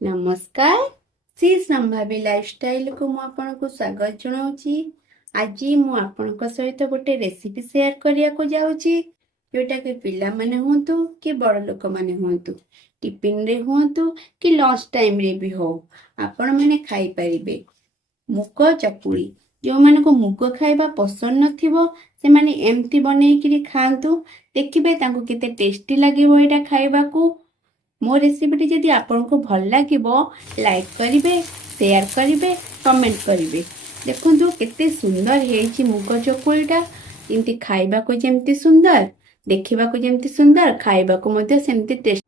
नमस्कार श्री संभावी लाइफस्टाइल को मु आपनको स्वागत जनाऊँची। आज मु आपनक सहित गोटे रेसिपी शेयर करिया को जाऊँची जोटा कि पिला माने हुंतु कि बड़ लोक माने हुंतु टिफिन रे हुंतु कि लंच टाइम रे भी हो आपण माने खाई परिबे मुग चकुली। जो माने को मुग खाइबा पसंद नथिबो से माने एम्ति बनै कि खांतु देखिबे तांको केते टेस्टी लागिबो एटा खाइबा को। मो रेसिपी जदि आपको भल लगे लाइक करेंगे शेयर करेंगे कमेंट करेंगे। देखो केते सुंदर है मुग चकुलीटा इमती खाइबा को जमती सुंदर देखा को जमती सुंदर खाइबा को मध्य सेमती टेस्ट।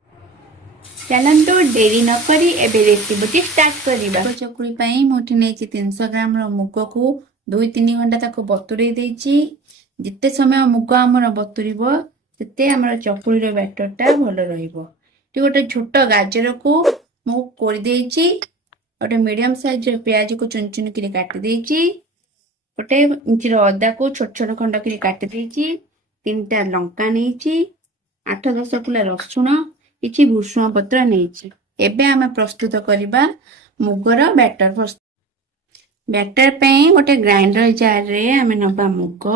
चलतु डेरी न करी एबे रेसिपी स्टार्ट करिबा। मुग चकुली पई मोठी नै 300 ग्राम रो मुग को 2-3 घंटा तक बतुरे देछि। जिते समय मुग हमर बतुरिबो सेते हमर चकुली रो बैटरटा भल रहिबो। गोटे छोट गाजर को मु कोड़ी देछि। गोटे मीडियम साइज प्याज को चुन चुन करी काटी देछि। गोटे इंच अदा को छोट छोट खंड करी काटी देछि। 3टा लंका नेछि। 8-10 कुला रसुण किछि भुसुंग पत्र नेछि। एबे हमें प्रस्तुत करिबा मुगर बैटर। बैटर पे गोटे ग्राइंडर जार रे हमें नबा मुग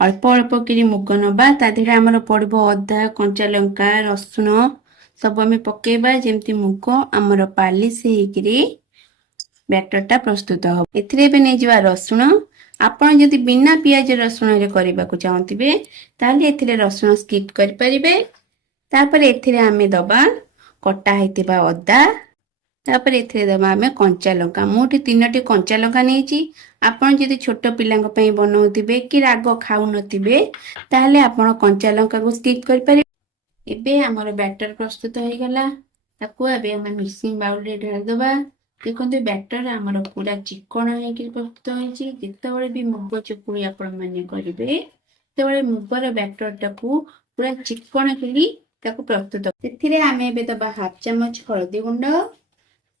अल्प अल्प करी मुग नबा ता देहरे हमर पड़िबो अदा कंचा लंका रसुण सब आम पकेबा जेमती मुग आमर पालिश हेकरी बैटरटा प्रस्तुत हो। एथिरे बे नै जिवा रसुण आपण जदि बिना पियाज रसुण रे करबा को चाहतिबे ताले एथिरे रसुण स्किप कर परिबे। तापर एथिरे आमे दबा कटा हेतिबा अदा तापर एथिरे दबा आमे कंचा लंका। मोठी 3टी कंचा लंका नेछि। आपण जदि छोट पिलांग पई बनौतिबे कि राग खाउ नतिबे ताले आपण कंचा लंका को स्किप कर परिबे। एबे हमर बैटर प्रस्तुत हो गला ताको एबे हम मिक्सिंग बाउल रे ढाल दबा। देखंतु बैटर हमर पूरा चिकन हे कि प्रस्तुत होइछि। जेतेबेले भी मुग चकुली आपण माने करिवे तेबेले मुगर बैटर टाको पूरा चिकन करी ताको प्रस्तुत। सेथिरे हमें एबे दबा हाफ चम्मच हळदी गुंड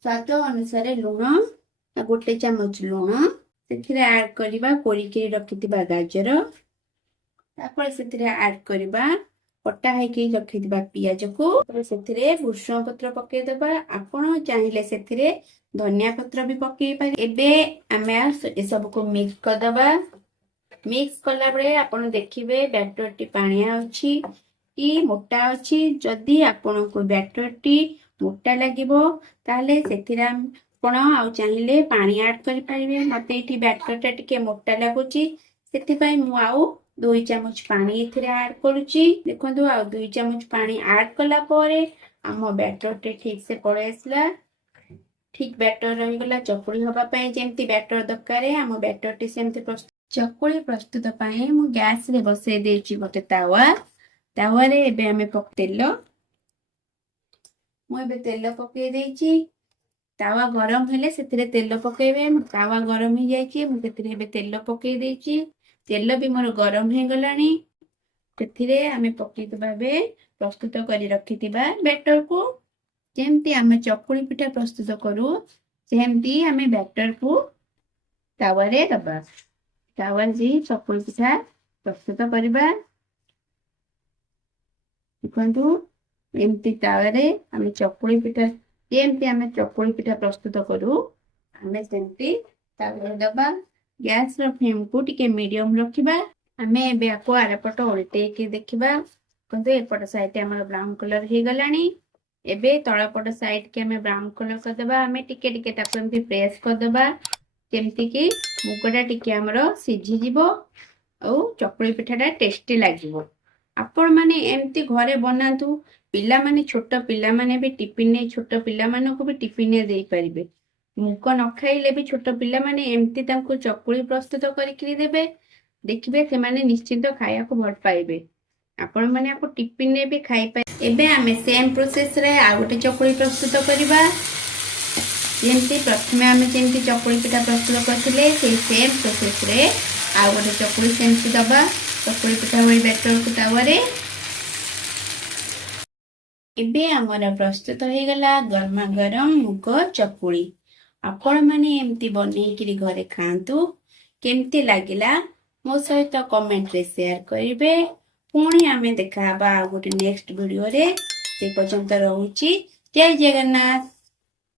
स्वाद अनुसार लूण गोटे चम्मच लूण सेथिरे ऐड करिबा कोरी के रखितिबा गाजर तापर सेथिरे ऐड करिबा कटा है रखिथिबा पियाज को सेथिरे भुसुंग पत्र पके दबा। आपण चाहिले सेथिरे धनिया पत्र भी पके पारे। एबे हमें ए सब को मिक्स कर दबा। मिक्स कला बळे आपण देखिबे बैटर टी पानिया अछि कि मोटा अछि। जदि आपण को बैटर टी मोटा लागिबो ताले सेथिरा आपण आ चाहिले पानी ऐड करि पारिबे। मते एठी बैटर टा टिके मोटा लागुची सेति पई मु आउ 2 चम्मच पानी एथिरे ऐड करूची। देखंतु आ 2 चम्मच पानी ऐड कला परे हम बैटर टे ठीक से पड़े आसला। ठीक बैटर रही गला चकुली होबा पई जेमती बैटर दरकार हम बैटर टे सेमती प्रस्तुत। चकुली प्रस्तुत पई मु गैस रे बसे देची गोटे तावा रे एबे हमें तेल मु एबे तेल पके देची। तावा गरम हेले सेथिरे तेल पकेबे। तावा गरम ही जायछि मु सेथिरे एबे तेल पके देची। तेल भी मोर गरम हे गलानी सेथिरे हमें पके दबाबे प्रस्तुत करी रखितिबा बैटर को। जेमती हमें चकुली पिठा प्रस्तुत करू सेमती हमें बैटर को तावा रे दबा। तावा जी चकुली पिठा प्रस्तुत करबा। देखंतु एमती तावा रे हमें चकुली पिठा जेमती हमें चकुली पिठा प्रस्तुत करू हमें सेमती तावा रे दबा। गैस रो फ्लेम को टिके मीडियम रखिबा। हमें एबे आको आरपट उल्टे के देखिबा। कंतु एपट साइड हमर ब्राउन कलर हे गलानी। एबे तळपट साइड के हमें ब्राउन कलर कर देबा। हमें टिके टिके ताको एमती प्रेस कर देबा जेमती कि मुगटा टिके हमर सिझी जिवो औ चकुली पिठाटा टेस्टी लागिवो। आपण माने एमती घरे बनातु। पिला माने छोट पिला माने भी टिफिन ने छोट पिला माने को भी टिफिन ने देई परिबे। मुग न खाइले भी छोट पिला माने एमती तांको चकुली प्रस्तुत करिकरी देबे। देखिबे से माने निश्चित खाया को भल पाइबे। आपण माने आपको टिफिन ने भी खाइ पाइ। एबे हमें सेम प्रोसेस रे आ गोटे चकुली प्रस्तुत करिबा। जेमती प्रथमे हमें जेमती चकुली पिठा प्रस्तुत करथिले से सेम प्रोसेस रे आ गोटे चकुली सेमती दबा। चकुली पिठा होई बैटर को तावा रे। एबे हमरा प्रस्तुत हो गला गरमा गरम मुग चकुली। आपण माने एमती बनै कि घरे खांतु केमती लागिला मो सहित कमेंट रे शेयर करिवे। पुणी आमे देखा बा गोटे नेक्स्ट वीडियो रे से पर्यंत रहूची। जय जगन्नाथ।